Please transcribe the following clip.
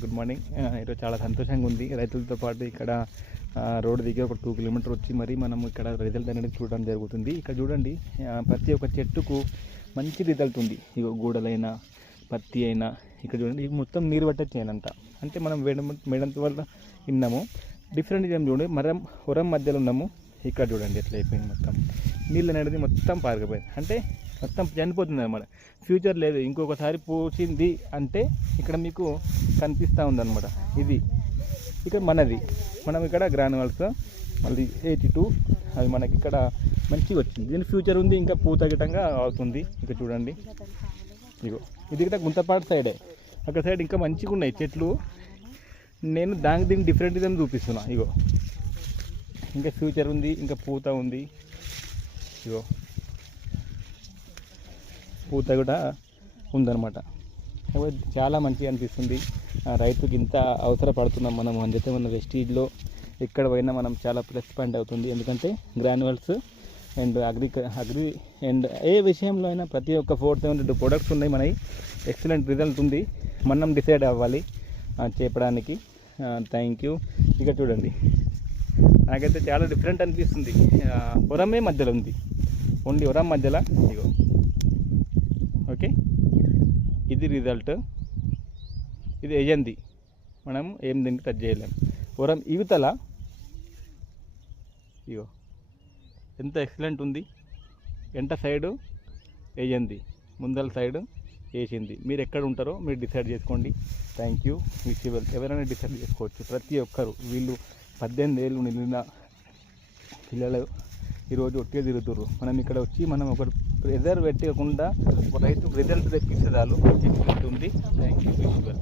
Good morning. ఈరోజు చాలా సంతోషంగా ఉంది. రైతులతో పాటు ఇక్కడ రోడ్డు దిగి ఒక 2 కిలోమీటర్ వచ్చి మరి మనం ఇక్కడ రిజల్ట్ అనేది చూడడం జరుగుతుంది. ఇక్కడ చూడండి, ప్రతి ఒక్క చెట్టుకు మంచి రిజల్ట్ ఉంది. ఇగో గూడలైనా పత్తి అయినా ఇక్కడ చూడండి, ఇది మొత్తం నీరు పట్టచ్చేయనంట. అంటే మనం మేడంత వల్ల విన్నాము. డిఫరెంట్ ఏం చూడండి, ఉరం మధ్యలో ఉన్నాము. ఇక్కడ చూడండి ఎట్లా అయిపోయింది, మొత్తం నీళ్ళు అనేది మొత్తం పారిపోయింది. అంటే మొత్తం చనిపోతుంది అన్నమాట. ఫ్యూచర్ లేదు. ఇంకొకసారి పూసింది అంటే ఇక్కడ మీకు కనిపిస్తూ ఉందన్నమాట. ఇది ఇక్కడ మనం ఇక్కడ గ్రానువల్స్ మళ్ళీ 82 అది మనకి ఇక్కడ మంచిగా వచ్చింది. దీని ఫ్యూచర్ ఉంది, ఇంకా పూత గిట్టంగా అవుతుంది. ఇంకా చూడండి, ఇగో ఇది ఇక్కడ గుంతపాటు సైడే, అక్కడ సైడ్ ఇంకా మంచిగా ఉన్నాయి చెట్లు. నేను దీనికి డిఫరెంట్ ఇదని చూపిస్తున్నా. ఇగో ఇంకా ఫ్యూచర్ ఉంది, ఇంకా పూత ఉంది. ఇగో పూత కూడా ఉందన్నమాట. చాలా మంచిగా అనిపిస్తుంది. రైతుకి ఇంత అవసరపడుతున్నాం మనం. అందుకే మన వెస్టీజ్లో ఎక్కడ పోయినా మనం చాలా ప్లస్ పాయింట్ అవుతుంది. ఎందుకంటే గ్రాన్యువల్స్ అండ్ అగ్రి అండ్ ఏ విషయంలో అయినా ప్రతి ఒక్క 472 ప్రొడక్ట్స్ ఉన్నాయి మనకి. ఎక్సలెంట్ రిజల్ట్ ఉంది. మనం డిసైడ్ అవ్వాలి చెప్పడానికి. Thank you. ఇక చూడండి, నాకైతే చాలా డిఫరెంట్ అనిపిస్తుంది. ఉరమే మధ్యలో ఉంది, ఓన్లీ ఉరం మధ్యలో. ఇగో ఓకే, ఇది రిజల్ట్. ఇది ఏజెంది, మనం ఏం దీనికి టచ్ చేయలేము. ఉరం ఇవతల ఇగో ఎంత ఎక్సలెంట్ ఉంది. వెంట సైడు ఏజెంది, ముందల సైడు వేసింది. మీరు ఎక్కడ ఉంటారో మీరు డిసైడ్ చేసుకోండి. Thank you. విజిబుల్ ఎవరైనా డిసైడ్ చేసుకోవచ్చు, ప్రతి ఒక్కరు. వీళ్ళు 18 ఏళ్ళు నిండిన పిల్లలు ఈరోజు ఒట్టిగా తిరుగుతుర్రు. మనం ఇక్కడ వచ్చి మనం ఒక ప్రెజర్ పెట్టకుండా ఒక రైతు రిజల్ట్ తెప్పిస్తే చాలు. ఉంది. Thank you. విజిబుల్.